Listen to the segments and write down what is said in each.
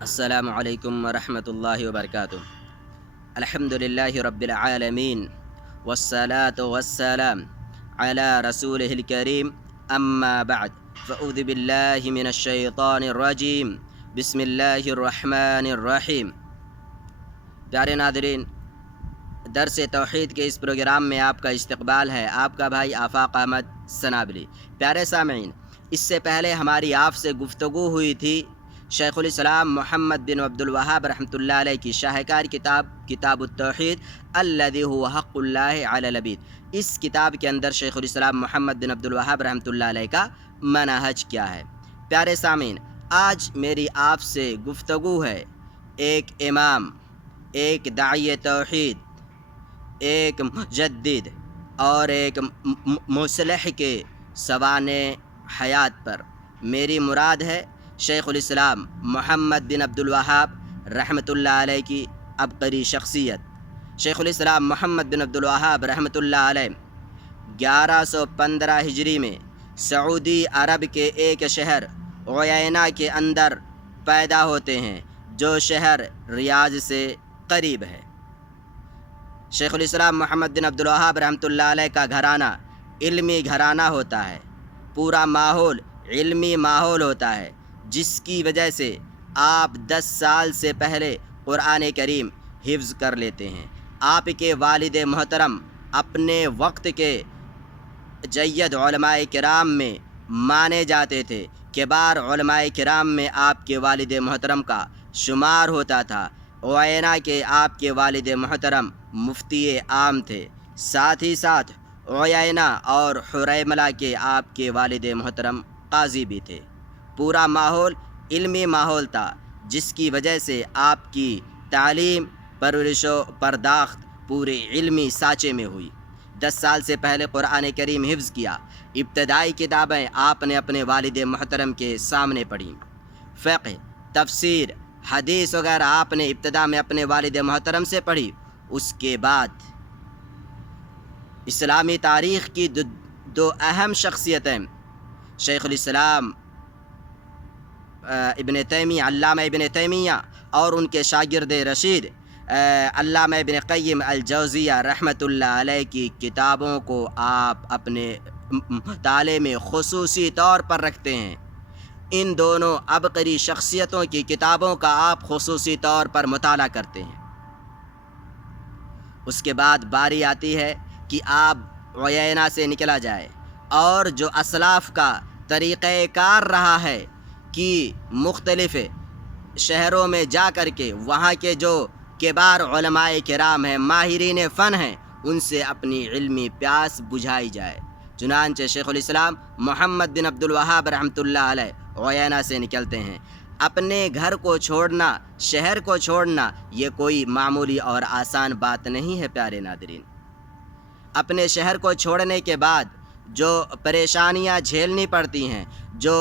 السلام علیکم ورحمۃ اللہ وبرکاتہ۔ الحمد للہ رب العالمین والصلاة والسلام علی رسولہ الکریم، اما بعد فاعوذ باللہ من الشیطان الرجیم، بسم اللہ الرحمن الرحیم۔ پیارے ناظرین، درس توحید کے اس پروگرام میں آپ کا استقبال ہے۔ آپ کا بھائی آفاق احمد سنابلی۔ پیارے سامعین، اس سے پہلے ہماری آپ سے گفتگو ہوئی تھی شیخ الاسلام محمد بن عبد الوہاب رحمۃ اللہ علیہ کی شاہکار کتاب التوحید الذی هو حق اللہ علی العبید۔ اس کتاب کے اندر شیخ الاسلام محمد بن عبد الوہاب رحمۃ اللہ علیہ کا منہج کیا ہے؟ پیارے سامعین، آج میری آپ سے گفتگو ہے ایک امام، ایک داعی توحید، ایک مجدد اور ایک مصلح کے سوانح حیات پر۔ میری مراد ہے شیخ الاسلام محمد بن عبد الوہاب رحمۃ اللہ علیہ کی عبقری شخصیت۔ شیخ الاسلام محمد بن عبد الوہاب رحمۃ اللہ علیہ 1115 ہجری میں سعودی عرب کے ایک شہر عیینہ کے اندر پیدا ہوتے ہیں، جو شہر ریاض سے قریب ہے۔ شیخ الاسلام محمد بن عبد الوہاب رحمۃ اللہ علیہ کا گھرانہ علمی گھرانہ ہوتا ہے، پورا ماحول علمی ماحول ہوتا ہے، جس کی وجہ سے آپ 10 سال سے پہلے قرآن کریم حفظ کر لیتے ہیں۔ آپ کے والد محترم اپنے وقت کے جید علماء کرام میں مانے جاتے تھے۔ کبار علماء کرام میں آپ کے والد محترم کا شمار ہوتا تھا۔ عیینہ کے آپ کے والد محترم مفتی عام تھے، ساتھ ہی ساتھ عیینہ اور حریملہ کے آپ کے والد محترم قاضی بھی تھے۔ پورا ماحول علمی ماحول تھا، جس کی وجہ سے آپ کی تعلیم، پرورش و پرداخت پورے علمی سانچے میں ہوئی۔ 10 سال سے پہلے قرآن کریم حفظ کیا۔ ابتدائی کتابیں آپ نے اپنے والد محترم کے سامنے پڑھیں۔ فقہ، تفسیر، حدیث وغیرہ آپ نے ابتدا میں اپنے والد محترم سے پڑھی۔ اس کے بعد اسلامی تاریخ کی دو اہم شخصیتیں شیخ الاسلام ابن تیمیہ، علامہ ابن تیمیہ، اور ان کے شاگرد رشید علامہ ابن قیم الجوزیہ رحمۃ اللہ علیہ کی کتابوں کو آپ اپنے مطالعے میں خصوصی طور پر رکھتے ہیں۔ ان دونوں عبقری شخصیتوں کی کتابوں کا آپ خصوصی طور پر مطالعہ کرتے ہیں۔ اس کے بعد باری آتی ہے کہ آپ عیینہ سے نکلا جائے، اور جو اسلاف کا طریقہ کار رہا ہے کہ مختلف شہروں میں جا کر کے وہاں کے جو کبار علماء کرام ہیں، ماہرین فن ہیں، ان سے اپنی علمی پیاس بجھائی جائے۔ چنانچہ شیخ الاسلام محمد بن عبد الوہاب رحمۃ اللہ علیہ عیینہ سے نکلتے ہیں۔ اپنے گھر کو چھوڑنا، شہر کو چھوڑنا، یہ کوئی معمولی اور آسان بات نہیں ہے۔ پیارے ناظرین، اپنے شہر کو چھوڑنے کے بعد جو پریشانیاں جھیلنی پڑتی ہیں، جو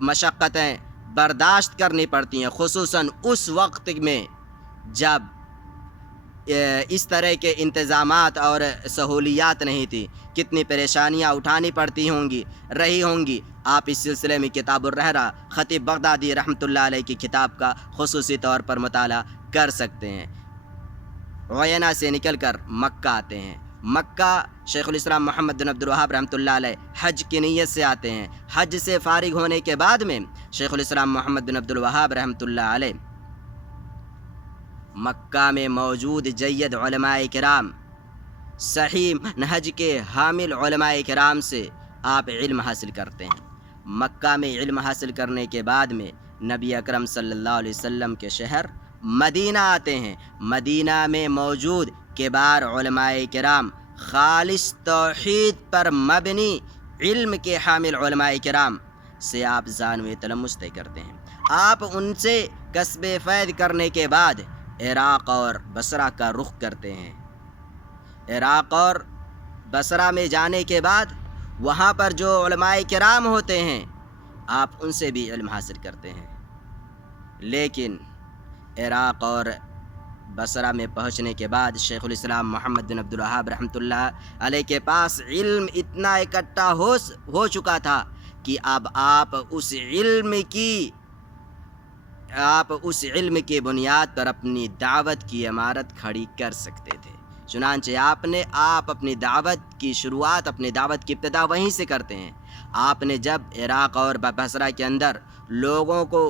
مشقتیں برداشت کرنی پڑتی ہیں، خصوصاً اس وقت میں جب اس طرح کے انتظامات اور سہولیات نہیں تھی، کتنی پریشانیاں اٹھانی پڑتی رہی ہوں گی۔ آپ اس سلسلے میں کتاب الرحرہ خطیب بغدادی رحمۃ اللہ علیہ کی کتاب کا خصوصی طور پر مطالعہ کر سکتے ہیں۔ عیینہ سے نکل کر مکہ آتے ہیں۔ مکہ شیخ الاسلام محمد بن عبد الوہاب رحمۃ اللہ علیہ حج کی نیت سے آتے ہیں۔ حج سے فارغ ہونے کے بعد میں شیخ الاسلام محمد بن عبد الوہاب رحمۃ اللہ علیہ مکہ میں موجود جید علماء کرام، صحیح منہج کے حامل علماء کرام سے آپ علم حاصل کرتے ہیں۔ مکہ میں علم حاصل کرنے کے بعد میں نبی اکرم صلی اللہ علیہ وسلم کے شہر مدینہ آتے ہیں۔ مدینہ میں موجود کبار علماء کرام، خالص توحید پر مبنی علم کے حامل علماء کرام سے آپ ذانوِ تلمس طے کرتے ہیں۔ آپ ان سے کسب فیض کرنے کے بعد عراق اور بصرہ کا رخ کرتے ہیں۔ عراق اور بصرہ میں جانے کے بعد وہاں پر جو علماء کرام ہوتے ہیں، آپ ان سے بھی علم حاصل کرتے ہیں۔ لیکن عراق اور بصرہ میں پہنچنے کے بعد شیخ الاسلام محمد بن عبد الوہاب رحمۃ اللہ علیہ کے پاس علم اتنا اکٹھا ہو چکا تھا کہ اب آپ اس علم کی آپ اس علم کی بنیاد پر اپنی دعوت کی عمارت کھڑی کر سکتے تھے۔ چنانچہ آپ اپنی دعوت کی شروعات، اپنی دعوت کی ابتدا وہیں سے کرتے ہیں۔ آپ نے جب عراق اور بصرہ کے اندر لوگوں کو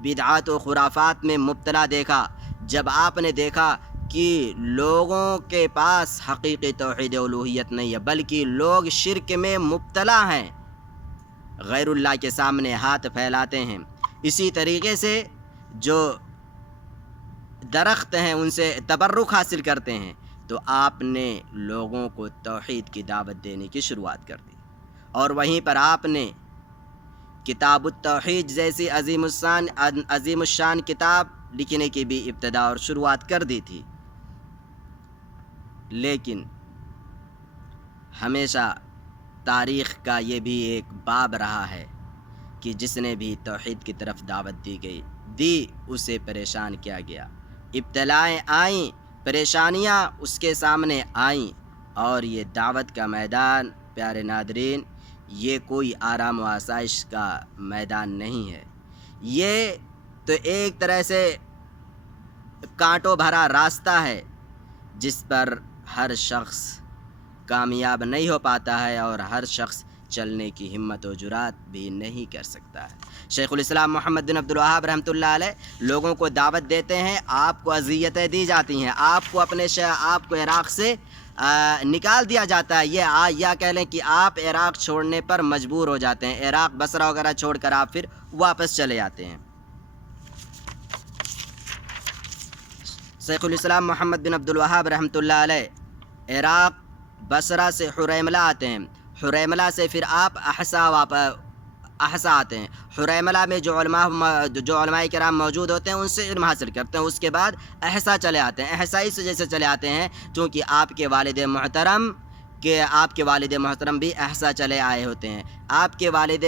بدعات و خرافات میں مبتلا دیکھا، جب آپ نے دیکھا کہ لوگوں کے پاس حقیقی توحید الوہیت نہیں ہے بلکہ لوگ شرک میں مبتلا ہیں، غیر اللہ کے سامنے ہاتھ پھیلاتے ہیں، اسی طریقے سے جو درخت ہیں ان سے تبرک حاصل کرتے ہیں، تو آپ نے لوگوں کو توحید کی دعوت دینے کی شروعات کر دی۔ اور وہیں پر آپ نے کتاب التوحید جیسی عظیم الشان کتاب لکھنے کی بھی ابتدا اور شروعات کر دی تھی۔ لیکن ہمیشہ تاریخ کا یہ بھی ایک باب رہا ہے کہ جس نے بھی توحید کی طرف دعوت دی اسے پریشان کیا گیا، ابتلائیں آئیں، پریشانیاں اس کے سامنے آئیں، اور یہ دعوت کا میدان پیارے ناظرین یہ کوئی آرام و آسائش کا میدان نہیں ہے، یہ تو ایک طرح سے کانٹوں بھرا راستہ ہے جس پر ہر شخص کامیاب نہیں ہو پاتا ہے اور ہر شخص چلنے کی ہمت و جرات بھی نہیں کر سکتا ہے۔ شیخ الاسلام محمد بن عبد الوہاب رحمۃ اللہ علیہ لوگوں کو دعوت دیتے ہیں، آپ کو اذیتیں دی جاتی ہیں، آپ کو آپ کو عراق سے نکال دیا جاتا ہے، یا کہہ لیں کہ آپ عراق چھوڑنے پر مجبور ہو جاتے ہیں، عراق بصرہ وغیرہ چھوڑ کر آپ پھر واپس چلے جاتے ہیں۔ شیخ الاسلام محمد بن عبد الوہاب رحمۃ اللہ علیہ عراق بصرہ سے حریملہ آتے ہیں، حریملہ سے پھر آپ احسا آتے ہیں، حریملہ میں جو علماء کرام موجود ہوتے ہیں ان سے علم حاصل کرتے ہیں، اس کے بعد احسا چلے آتے ہیں، احسا اس وجہ سے چلے آتے ہیں چونکہ آپ کے والد محترم بھی احسا چلے آئے ہوتے ہیں، آپ کے والد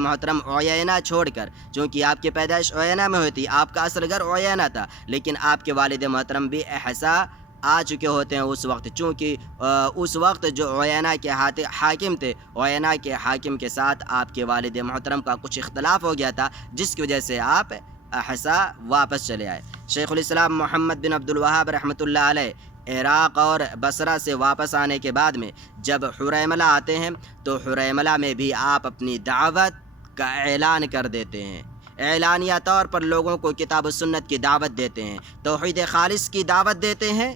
محترم عیینہ چھوڑ کر، چونکہ آپ کی پیدائش عیینہ میں ہوئی تھی، آپ کا اصل گھر عیینہ تھا، لیکن آپ کے والد محترم بھی احسا آ چکے ہوتے ہیں اس وقت، چونکہ اس وقت جو عیینہ کے حاکم تھے، عیینہ کے حاکم کے ساتھ آپ کے والد محترم کا کچھ اختلاف ہو گیا تھا جس کی وجہ سے آپ احسا واپس چلے آئے۔ شیخ الاسلام محمد بن عبد الوہاب رحمۃ اللہ علیہ عراق اور بصرہ سے واپس آنے کے بعد میں جب حریملہ آتے ہیں تو حریملہ میں بھی آپ اپنی دعوت کا اعلان کر دیتے ہیں، اعلانیہ طور پر لوگوں کو کتاب و سنت کی دعوت دیتے ہیں، توحید خالص کی دعوت دیتے ہیں،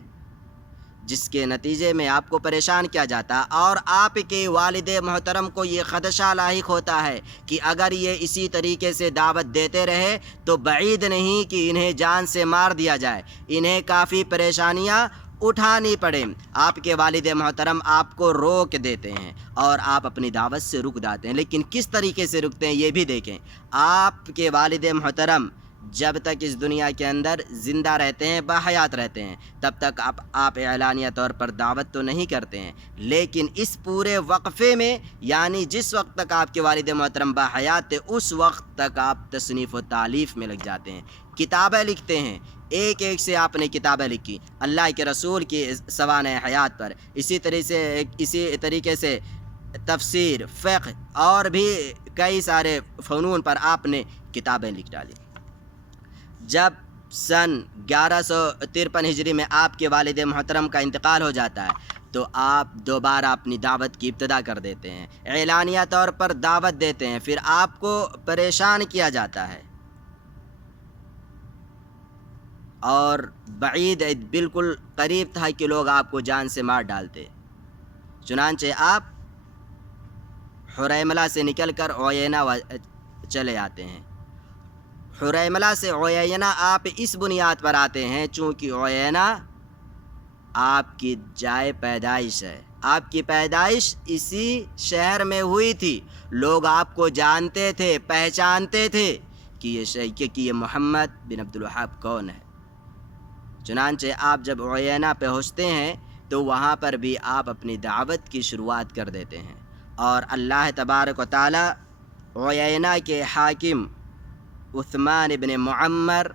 جس کے نتیجے میں آپ کو پریشان کیا جاتا اور آپ کے والد محترم کو یہ خدشہ لاحق ہوتا ہے کہ اگر یہ اسی طریقے سے دعوت دیتے رہے تو بعید نہیں کہ انہیں جان سے مار دیا جائے، انہیں کافی پریشانیاں اٹھانی پڑیں۔ آپ کے والد محترم آپ کو روک دیتے ہیں اور آپ اپنی دعوت سے رک جاتے ہیں، لیکن کس طریقے سے رکتے ہیں یہ بھی دیکھیں۔ آپ کے والد محترم جب تک اس دنیا کے اندر زندہ رہتے ہیں، باحیات رہتے ہیں، تب تک آپ اعلانیہ طور پر دعوت تو نہیں کرتے ہیں، لیکن اس پورے وقفے میں یعنی جس وقت تک آپ کے والد محترم باحیات تھے اس وقت تک آپ تصنیف و تالیف میں لگ جاتے ہیں، کتابیں لکھتے ہیں، ایک سے آپ نے کتابیں لکھی اللہ کے رسول کی سوانح حیات پر، اسی طریقے سے تفسیر، فقہ اور بھی کئی سارے فنون پر آپ نے کتابیں لکھ ڈالی۔ جب سن 1153 ہجری میں آپ کے والد محترم کا انتقال ہو جاتا ہے تو آپ دوبارہ اپنی دعوت کی ابتدا کر دیتے ہیں، اعلانیہ طور پر دعوت دیتے ہیں، پھر آپ کو پریشان کیا جاتا ہے اور بعید بالکل قریب تھا کہ لوگ آپ کو جان سے مار ڈالتے، چنانچہ آپ حریملہ سے نکل کر عیینہ چلے آتے ہیں۔ حریملہ سے عیینہ آپ اس بنیاد پر آتے ہیں چونکہ عیینہ آپ کی جائے پیدائش ہے، آپ کی پیدائش اسی شہر میں ہوئی تھی، لوگ آپ کو جانتے تھے، پہچانتے تھے کہ یہ محمد بن عبد الوہاب کون ہے۔ چنانچہ آپ جب عیینہ پہنچتے ہیں تو وہاں پر بھی آپ اپنی دعوت کی شروعات کر دیتے ہیں، اور اللہ تبارک و تعالی عیینہ کے حاکم عثمان بن معمر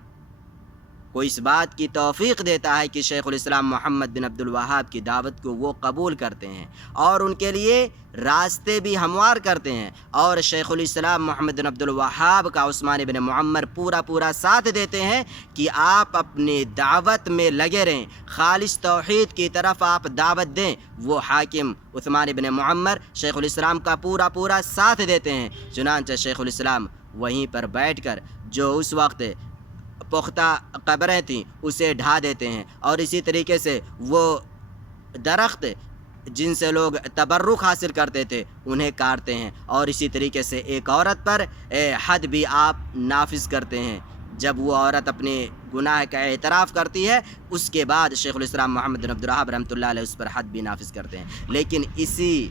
کو اس بات کی توفیق دیتا ہے کہ شیخ الاسلام محمد بن عبد الوہاب کی دعوت کو وہ قبول کرتے ہیں اور ان کے لیے راستے بھی ہموار کرتے ہیں، اور شیخ الاسلام محمد بن عبد الوہاب کا عثمان بن معمر پورا ساتھ دیتے ہیں کہ آپ اپنی دعوت میں لگے رہیں، خالص توحید کی طرف آپ دعوت دیں۔ وہ حاکم عثمان بن معمر شیخ الاسلام کا پورا ساتھ دیتے ہیں۔ چنانچہ شیخ الاسلام وہیں پر بیٹھ کر جو اس وقت پختہ قبریں تھیں اسے ڈھا دیتے ہیں، اور اسی طریقے سے وہ درخت جن سے لوگ تبرک حاصل کرتے تھے انہیں کاٹتے ہیں، اور اسی طریقے سے ایک عورت پر حد بھی آپ نافذ کرتے ہیں۔ جب وہ عورت اپنے گناہ کا اعتراف کرتی ہے اس کے بعد شیخ الاسلام محمد بن عبد الوہاب رحمۃ اللہ علیہ اس پر حد بھی نافذ کرتے ہیں۔ لیکن اسی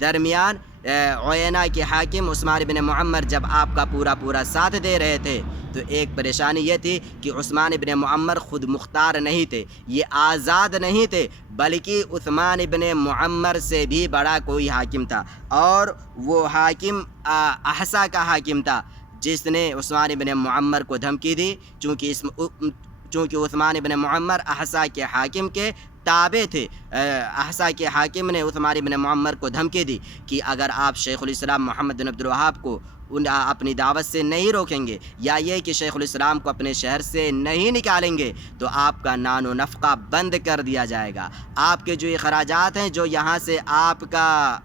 درمیان عینہ کے حاکم عثمان بن معمر جب آپ کا پورا ساتھ دے رہے تھے تو ایک پریشانی یہ تھی کہ عثمان بن معمر خود مختار نہیں تھے، یہ آزاد نہیں تھے، بلکہ عثمان بن معمر سے بھی بڑا کوئی حاکم تھا، اور وہ حاکم احسا کا حاکم تھا جس نے عثمان بن معمر کو دھمکی دی، چونکہ عثمان بن معمر احسا کے حاکم کے تابع تھے۔ احسا کے حاکم نے عثمان بن معمر کو دھمکی دی کہ اگر آپ شیخ الاسلام محمد بن عبد الوہاب کو اپنی دعوت سے نہیں روکیں گے، یا یہ کہ شیخ الاسلام کو اپنے شہر سے نہیں نکالیں گے، تو آپ کا نان و نفقہ بند کر دیا جائے گا۔ آپ کے جو اخراجات ہیں، جو یہاں سے آپ کا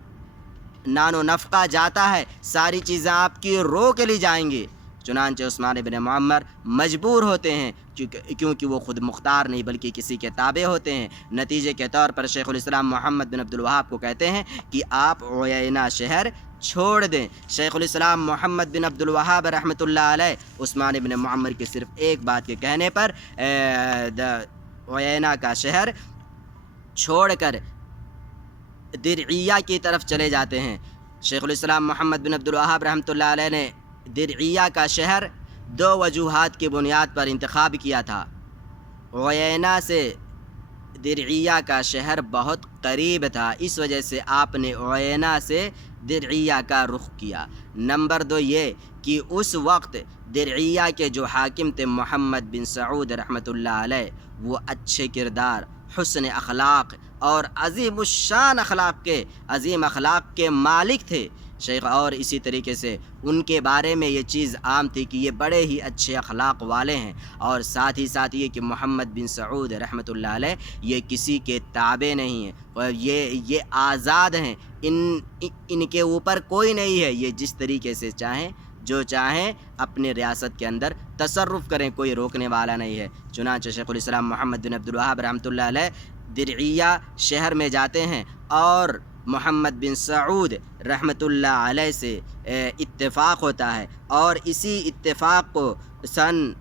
نان و نفقہ جاتا ہے، ساری چیزیں آپ کی روک لی جائیں گی۔ چنانچہ عثمان بن معمر مجبور ہوتے ہیں، کیونکہ وہ خود مختار نہیں بلکہ کسی کے تابع ہوتے ہیں۔ نتیجے کے طور پر شیخ الاسلام محمد بن عبد الوہاب کو کہتے ہیں کہ آپ عینہ شہر چھوڑ دیں۔ شیخ الاسلام محمد بن عبد الوہاب رحمۃ اللہ علیہ عثمان بن معمر کی صرف ایک بات کے کہنے پر عینہ کا شہر چھوڑ کر درعیہ کی طرف چلے جاتے ہیں۔ شیخ الاسلام محمد بن عبد الوہاب رحمۃ اللہ علیہ نے درعیہ کا شہر دو وجوہات کی بنیاد پر انتخاب کیا تھا۔ عینہ سے درعیہ کا شہر بہت قریب تھا، اس وجہ سے آپ نے عینہ سے درعیہ کا رخ کیا۔ نمبر 2 یہ کہ اس وقت درعیہ کے جو حاکم تھے محمد بن سعود رحمۃ اللہ علیہ، وہ اچھے کردار، حسن اخلاق اور عظیم اخلاق کے مالک تھے شیخ، اور اسی طریقے سے ان کے بارے میں یہ چیز عام تھی کہ یہ بڑے ہی اچھے اخلاق والے ہیں، اور ساتھ ہی یہ کہ محمد بن سعود رحمۃ اللہ علیہ یہ کسی کے تابع نہیں ہیں، اور یہ آزاد ہیں، ان کے اوپر کوئی نہیں ہے، یہ جس طریقے سے چاہیں جو چاہیں اپنے ریاست کے اندر تصرف کریں، کوئی روکنے والا نہیں ہے۔ چنانچہ شیخ الاسلام محمد بن عبد الوہاب رحمۃ اللہ علیہ درعیہ شہر میں جاتے ہیں، اور محمد بن سعود رحمۃ اللہ علیہ سے اتفاق ہوتا ہے، اور اسی اتفاق کو سن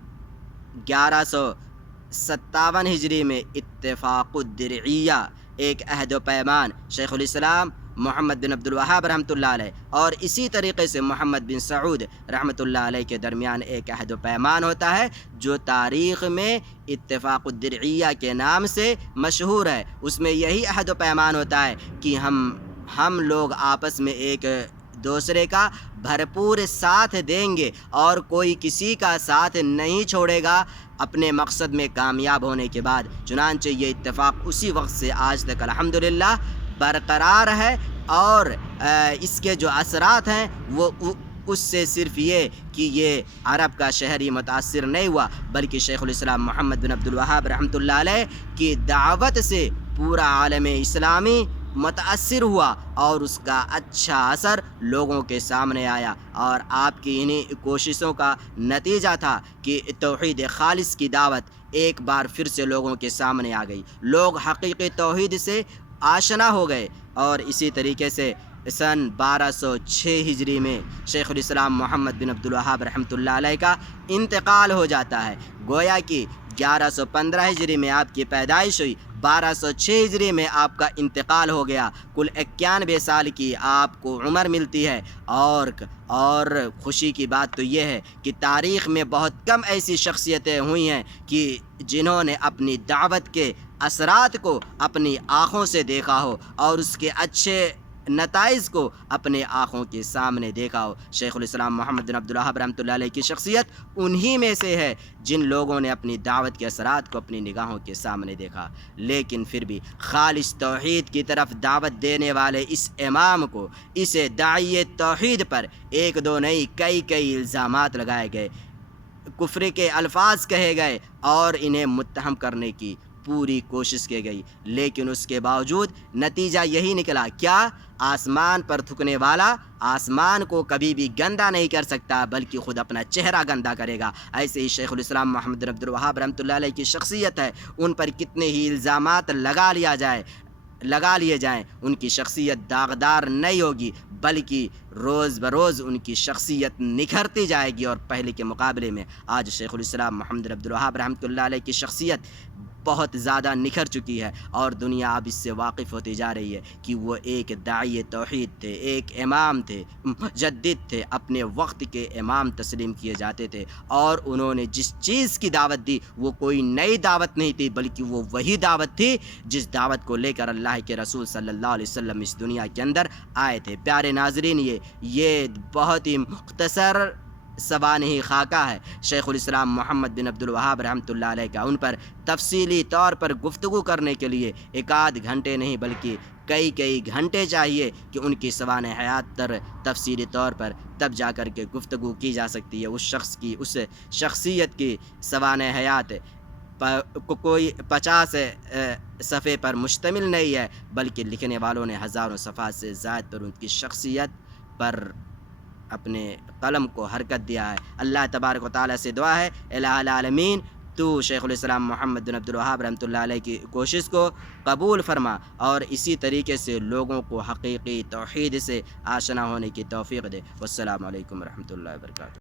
1157 ہجری میں اتفاق الدرعیہ، ایک عہد و پیمان شیخ الاسلام محمد بن عبد الوہاب رحمۃ اللہ علیہ اور اسی طریقے سے محمد بن سعود رحمۃ اللہ علیہ کے درمیان ایک عہد و پیمان ہوتا ہے جو تاریخ میں اتفاق الدرعیہ کے نام سے مشہور ہے۔ اس میں یہی عہد و پیمان ہوتا ہے کہ ہم لوگ آپس میں ایک دوسرے کا بھرپور ساتھ دیں گے اور کوئی کسی کا ساتھ نہیں چھوڑے گا اپنے مقصد میں کامیاب ہونے کے بعد۔ چنانچہ یہ اتفاق اسی وقت سے آج تک الحمدللہ برقرار ہے، اور اس کے جو اثرات ہیں وہ اس سے صرف یہ کہ یہ عرب کا شہر ہی متاثر نہیں ہوا، بلکہ شیخ الاسلام محمد بن عبد الوہاب رحمۃ اللہ علیہ کی دعوت سے پورا عالم اسلامی متاثر ہوا، اور اس کا اچھا اثر لوگوں کے سامنے آیا، اور آپ کی انہی کوششوں کا نتیجہ تھا کہ توحید خالص کی دعوت ایک بار پھر سے لوگوں کے سامنے آ گئی، لوگ حقیقی توحید سے آشنا ہو گئے۔ اور اسی طریقے سے سن 1206 ہجری میں شیخ الاسلام محمد بن عبد الوہاب رحمۃ اللہ علیہ کا انتقال ہو جاتا ہے۔ گویا کہ 1115 ہجری میں آپ کی پیدائش ہوئی، 1206 ہجری میں آپ کا انتقال ہو گیا، کل 91 سال کی آپ کو عمر ملتی ہے۔ اور خوشی کی بات تو یہ ہے کہ تاریخ میں بہت کم ایسی شخصیتیں ہوئی ہیں کہ جنہوں نے اپنی دعوت کے اثرات کو اپنی آنکھوں سے دیکھا ہو اور اس کے اچھے نتائج کو اپنے آنکھوں کے سامنے دیکھا ہو۔ شیخ الاسلام محمد بن عبد الوہاب رحمۃ اللہ علیہ کی شخصیت انہی میں سے ہے جن لوگوں نے اپنی دعوت کے اثرات کو اپنی نگاہوں کے سامنے دیکھا، لیکن پھر بھی خالص توحید کی طرف دعوت دینے والے اس امام کو، اسے داعی توحید پر ایک دو نہیں کئی الزامات لگائے گئے، کفر کے الفاظ کہے گئے اور انہیں متہم کرنے کی پوری کوشش کی گئی، لیکن اس کے باوجود نتیجہ یہی نکلا، کیا؟ آسمان پر تھوکنے والا آسمان کو کبھی بھی گندا نہیں کر سکتا بلکہ خود اپنا چہرہ گندا کرے گا۔ ایسے ہی شیخ الاسلام محمد بن عبد الوہاب رحمۃ اللہ علیہ کی شخصیت ہے، ان پر کتنے ہی الزامات لگا لیے جائیں، ان کی شخصیت داغدار نہیں ہوگی بلکہ روز بروز ان کی شخصیت نکھرتی جائے گی، اور پہلے کے مقابلے میں آج شیخ الاسلام محمد بن عبد الوہاب رحمۃ اللہ علیہ کی شخصیت بہت زیادہ نکھر چکی ہے، اور دنیا اب اس سے واقف ہوتی جا رہی ہے کہ وہ ایک داعی توحید تھے، ایک امام تھے، مجدد تھے، اپنے وقت کے امام تسلیم کیے جاتے تھے، اور انہوں نے جس چیز کی دعوت دی وہ کوئی نئی دعوت نہیں تھی بلکہ وہ وہی دعوت تھی جس دعوت کو لے کر اللہ کے رسول صلی اللہ علیہ وسلم اس دنیا کے اندر آئے تھے۔ پیارے ناظرین، یہ بہت ہی مختصر سوانحی خاکہ ہے شیخ الاسلام محمد بن عبد الوہاب رحمۃ اللہ علیہ کا۔ ان پر تفصیلی طور پر گفتگو کرنے کے لیے ایک آدھ گھنٹے نہیں بلکہ کئی گھنٹے چاہیے کہ ان کی سوانح حیات پر تفصیلی طور پر تب جا کر کے گفتگو کی جا سکتی ہے۔ اس شخص کی، اس شخصیت کی سوانح حیات کوئی 50 صفحے پر مشتمل نہیں ہے بلکہ لکھنے والوں نے ہزاروں صفحات سے زائد پر ان کی شخصیت پر اپنے قلم کو حرکت دیا ہے۔ اللہ تبارک و تعالیٰ سے دعا ہے، الہ العالمین تو شیخ الاسلام محمد بن عبد الوہاب رحمۃ اللہ علیہ کی کوشش کو قبول فرما اور اسی طریقے سے لوگوں کو حقیقی توحید سے آشنا ہونے کی توفیق دے۔ والسلام علیکم ورحمۃ اللہ وبرکاتہ۔